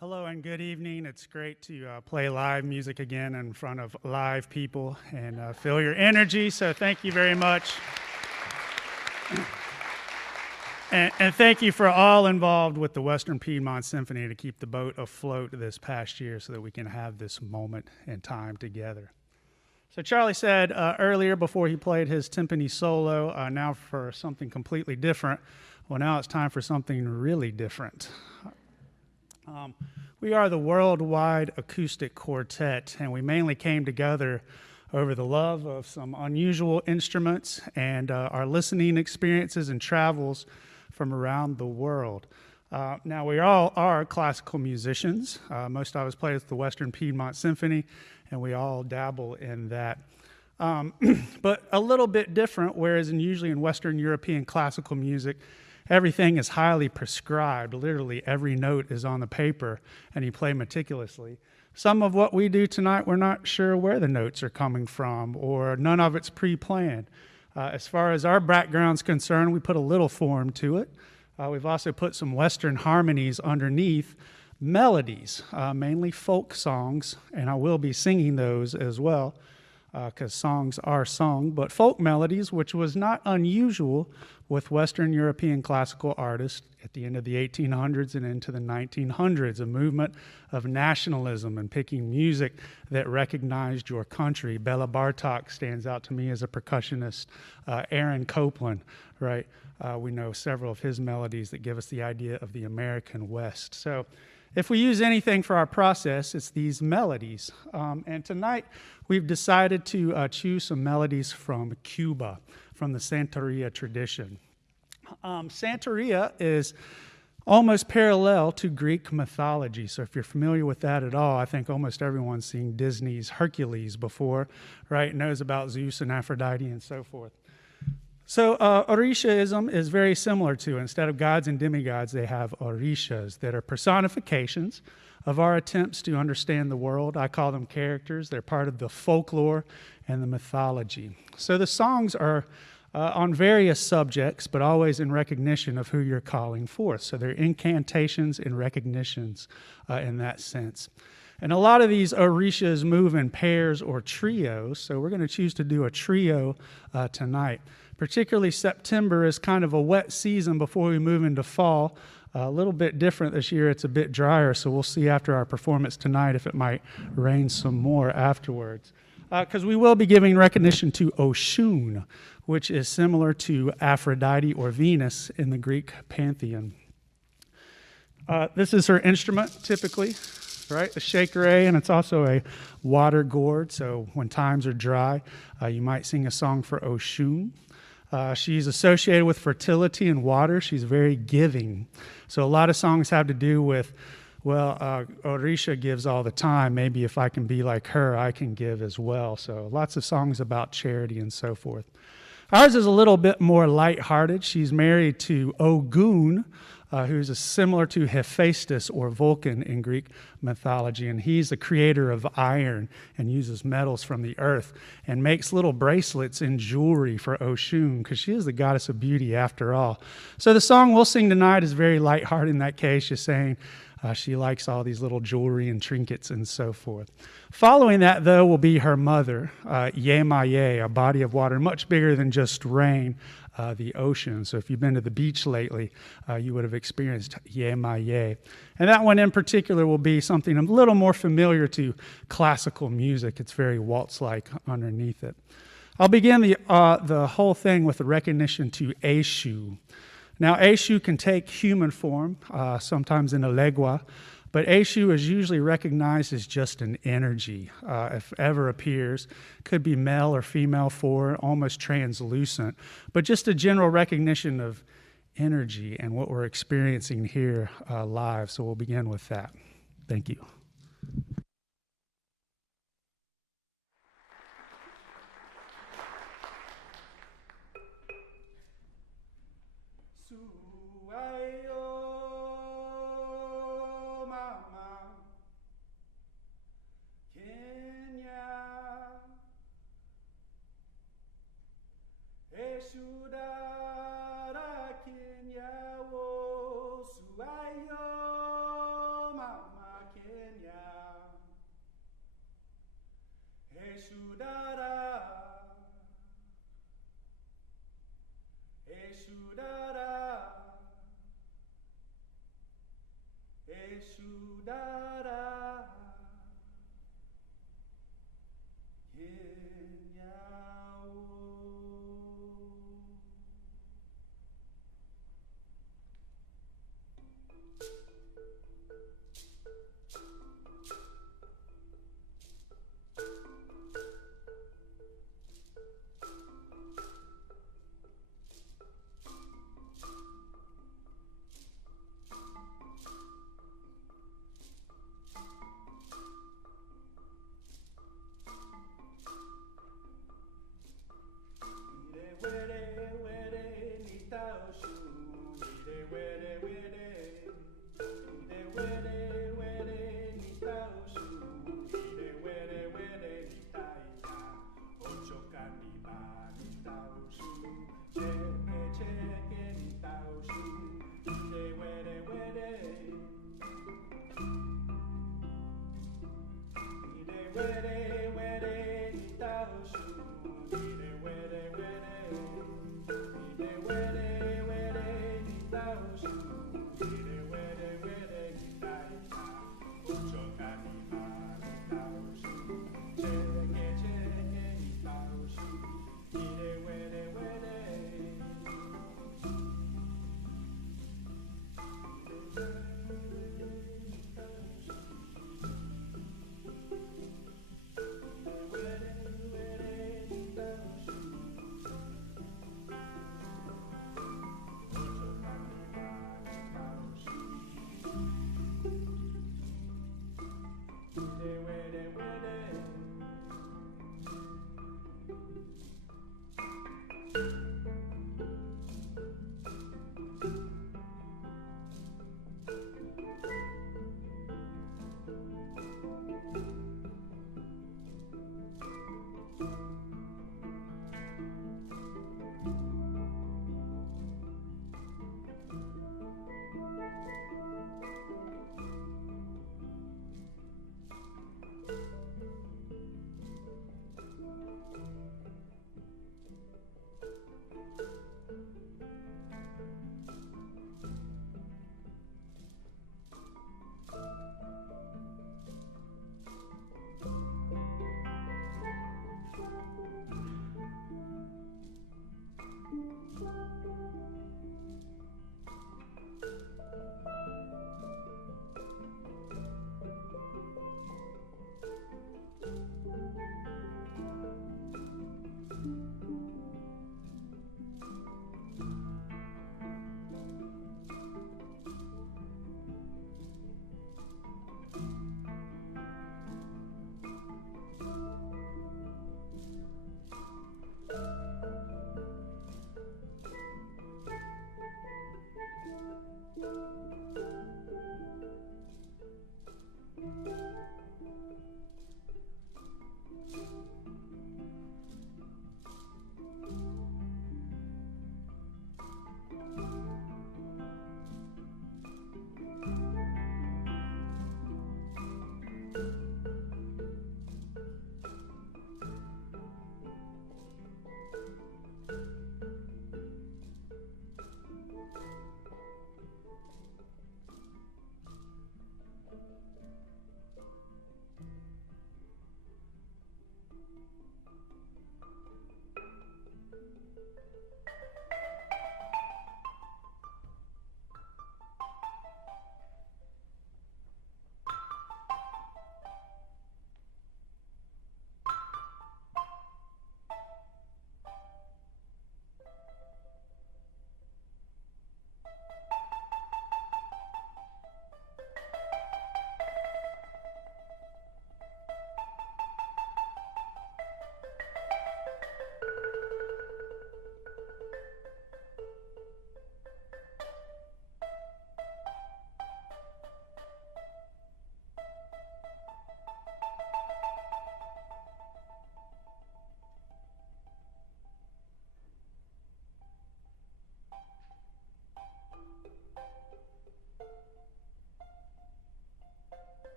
Hello and good evening. It's great to play live music again in front of live people and feel your energy. So thank you very much. And thank you for all involved with the Western Piedmont Symphony to keep the boat afloat this past year so that we can have this moment in time together. So Charlie said earlier before he played his timpani solo, now for something completely different. Well, now it's time for something really different. We are the Worldwide Acoustic Quartet, and we mainly came together over the love of some unusual instruments and our listening experiences and travels from around the world. Now, we all are classical musicians. Most of us play with the Western Piedmont Symphony, and we all dabble in that. But a little bit different, whereas usually in Western European classical music, everything is highly prescribed. Literally, every note is on the paper, and you play meticulously. Some of what we do tonight, we're not sure where the notes are coming from, or none of it's pre-planned. As far as our background's concerned, we put a little form to it. We've also put some Western harmonies underneath melodies, mainly folk songs, and I will be singing those as well, because songs are sung, but folk melodies, which was not unusual with Western European classical artists at the end of the 1800s and into the 1900s, a movement of nationalism and picking music that recognized your country. Bela Bartok stands out to me as a percussionist. Aaron Copland, right? We know several of his melodies that give us the idea of the American West. So if we use anything for our process, it's these melodies. And tonight, we've decided to choose some melodies from Cuba, from the Santeria tradition. Santeria is almost parallel to Greek mythology. So if you're familiar with that at all, I think almost everyone's seen Disney's Hercules before, right? Knows about Zeus and Aphrodite and so forth. So Orishaism is very similar to, instead of gods and demigods, they have Orishas that are personifications of our attempts to understand the world. I call them characters. They're part of the folklore and the mythology. So the songs are on various subjects, but always in recognition of who you're calling forth. So they're incantations and recognitions in that sense. And a lot of these Orishas move in pairs or trios, so we're going to choose to do a trio tonight. Particularly September is kind of a wet season before we move into fall. A little bit different this year. It's a bit drier, so we'll see after our performance tonight if it might rain some more afterwards. Because we will be giving recognition to Osun, which is similar to Aphrodite or Venus in the Greek pantheon. This is her instrument, typically, right? The Hickory, and it's also a water gourd, so when times are dry, you might sing a song for Osun. She's associated with fertility and water. She's very giving. So a lot of songs have to do with, well, Orisha gives all the time. Maybe if I can be like her, I can give as well. So lots of songs about charity and so forth. Ours is a little bit more lighthearted. She's married to Ogun, who's similar to Hephaestus or Vulcan in Greek mythology, and he's the creator of iron and uses metals from the earth and makes little bracelets and jewelry for Osun because she is the goddess of beauty after all. So the song we'll sing tonight is very lighthearted in that case, just saying she likes all these little jewelry and trinkets and so forth. Following that, though, will be her mother, Yemaye, a body of water much bigger than just rain, the ocean. So if you've been to the beach lately, you would have experienced Yemaye. And that one in particular will be something a little more familiar to classical music. It's very waltz-like underneath it. I'll begin the whole thing with a recognition to Eshu. Now, Eshu can take human form, sometimes in a legua, but Eshu is usually recognized as just an energy, if ever appears. Could be male or female form, almost translucent, but just a general recognition of energy and what we're experiencing here live. So we'll begin with that. Thank you. Eshu dara Kenya wo suayo mama da da. Kenyawo.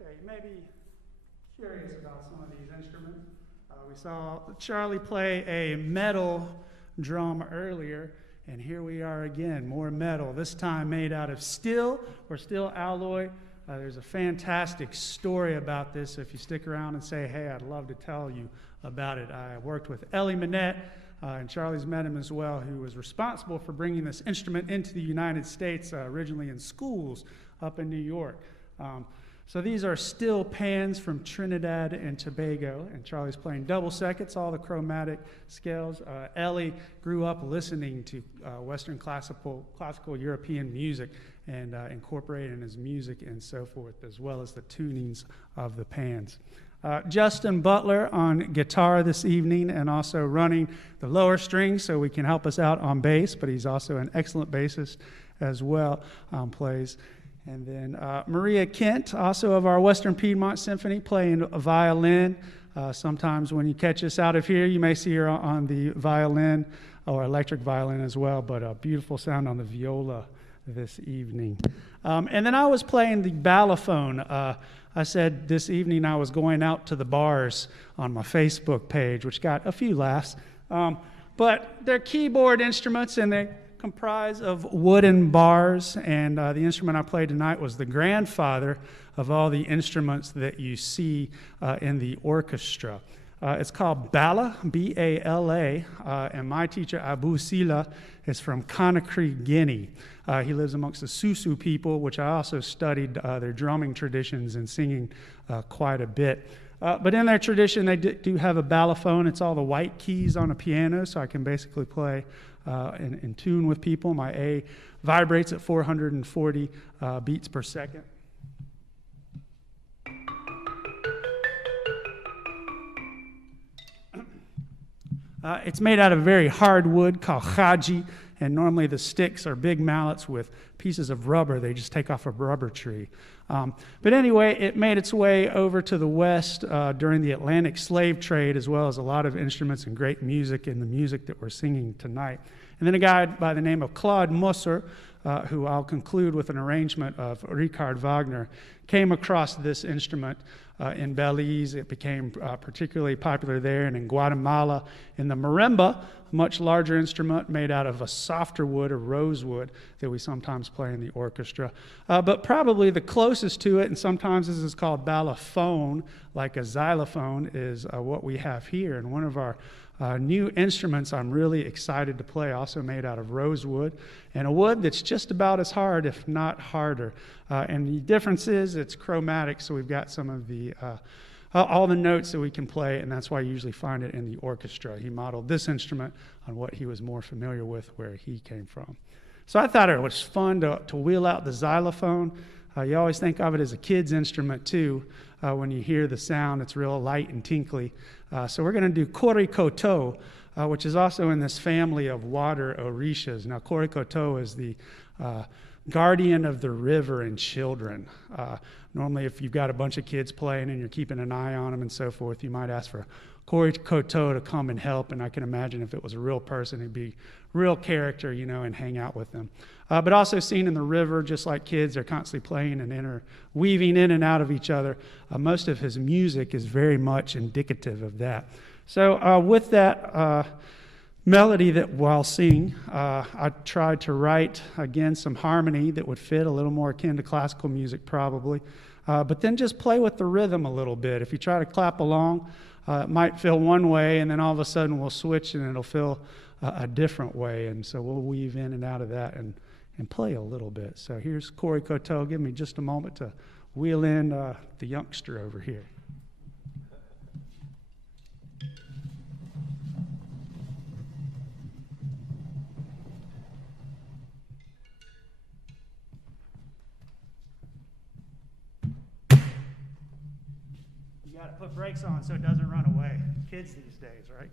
Okay, you may be curious about some of these instruments. We saw Charlie play a metal drum earlier, and here we are again, more metal, this time made out of steel or steel alloy. There's a fantastic story about this, so if you stick around and say, hey, I'd love to tell you about it. I worked with Ellie Manette, and Charlie's met him as well, who was responsible for bringing this instrument into the United States, originally in schools up in New York. So these are steel pans from Trinidad and Tobago, and Charlie's playing double seconds, all the chromatic scales. Ellie grew up listening to Western classical European music and incorporating his music and so forth, as well as the tunings of the pans. Justin Butler on guitar this evening and also running the lower strings so we can help us out on bass, but he's also an excellent bassist as well, plays. And then Maria Kindt, also of our Western Piedmont Symphony, playing a violin. Sometimes when you catch us out of here, you may see her on the violin or electric violin as well, but a beautiful sound on the viola this evening. And then I was playing the balafon. I said this evening I was going out to the bars on my Facebook page, which got a few laughs. But they're keyboard instruments, and they comprise of wooden bars, and the instrument I played tonight was the grandfather of all the instruments that you see in the orchestra. It's called Bala, B-A-L-A, and my teacher, Abu Sila, is from Conakry, Guinea. He lives amongst the Susu people, which I also studied their drumming traditions and singing quite a bit. But in their tradition, they do have a balafon. It's all the white keys on a piano, so I can basically play in tune with people. My A vibrates at 440 beats per second. It's made out of very hard wood called khaji, and normally the sticks are big mallets with pieces of rubber. They just take off a rubber tree. But anyway, it made its way over to the West during the Atlantic slave trade, as well as a lot of instruments and great music in the music that we're singing tonight. And then a guy by the name of Claude Musser, who I'll conclude with an arrangement of Richard Wagner, came across this instrument in Belize. It became particularly popular there, and in Guatemala in the marimba, a much larger instrument made out of a softer wood, a rosewood, that we sometimes play in the orchestra. But probably the closest to it, and sometimes this is called balafon, like a xylophone, is what we have here. And one of our new instruments I'm really excited to play, also made out of rosewood, and a wood that's just about as hard, if not harder. And the difference is it's chromatic, so we've got some of the all the notes that we can play, and that's why you usually find it in the orchestra. He modeled this instrument on what he was more familiar with, where he came from. So I thought it was fun to wheel out the xylophone. You always think of it as a kid's instrument too. When you hear the sound, it's real light and tinkly. So we're going to do Korikoto, which is also in this family of water orishas. Now, Korikoto is the guardian of the river and children. Normally, if you've got a bunch of kids playing and you're keeping an eye on them and so forth, you might ask for Korikoto to come and help, and I can imagine if it was a real person, it'd be real character, you know, and hang out with them. But also seen in the river, just like kids, they're constantly playing and interweaving in and out of each other. Most of his music is very much indicative of that. So with that melody that while singing, I tried to write, again, some harmony that would fit a little more akin to classical music probably, but then just play with the rhythm a little bit. If you try to clap along, it might feel one way, and then all of a sudden we'll switch and it'll feel a different way, and so we'll weave in and out of that and play a little bit. So here's Korikoto. Give me just a moment to wheel in the youngster over here. You got to put brakes on so it doesn't run away. Kids these days, right?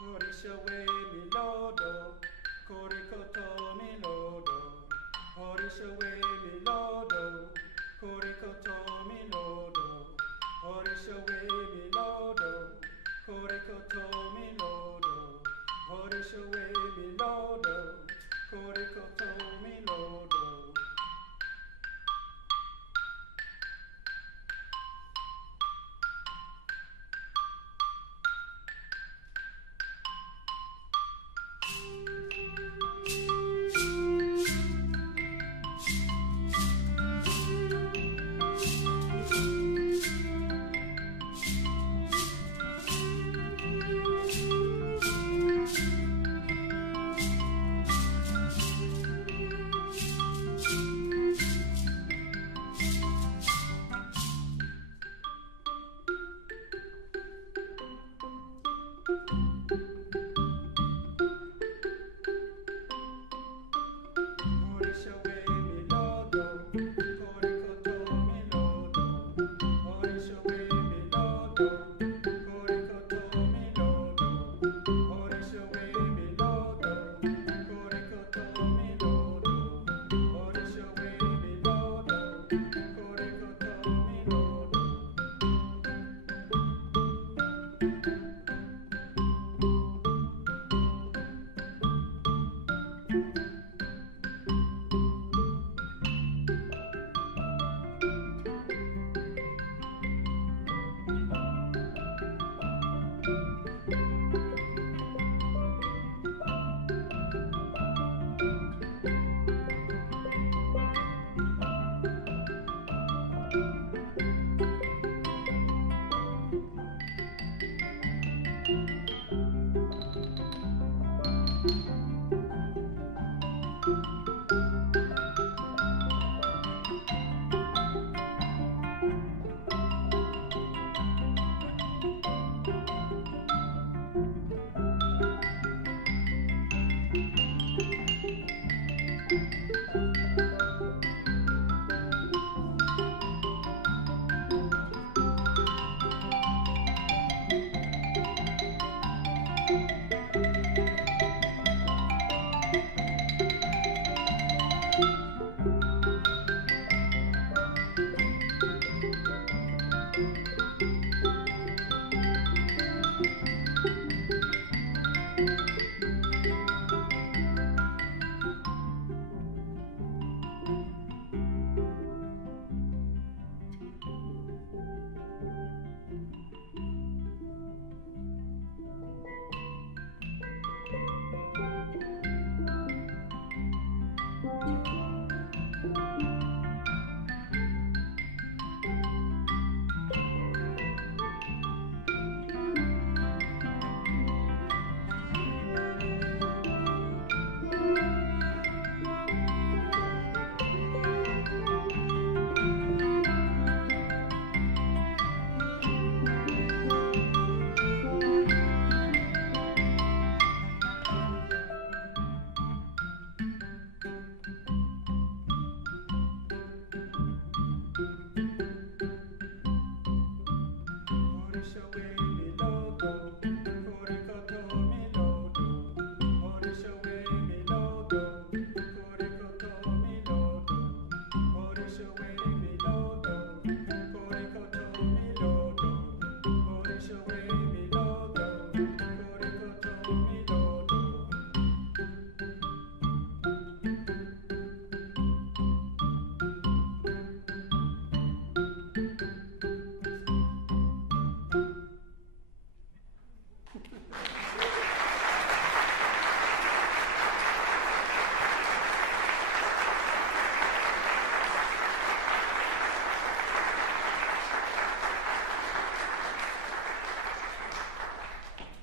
Orishawe milodo, Korikoto milodo, Orishawe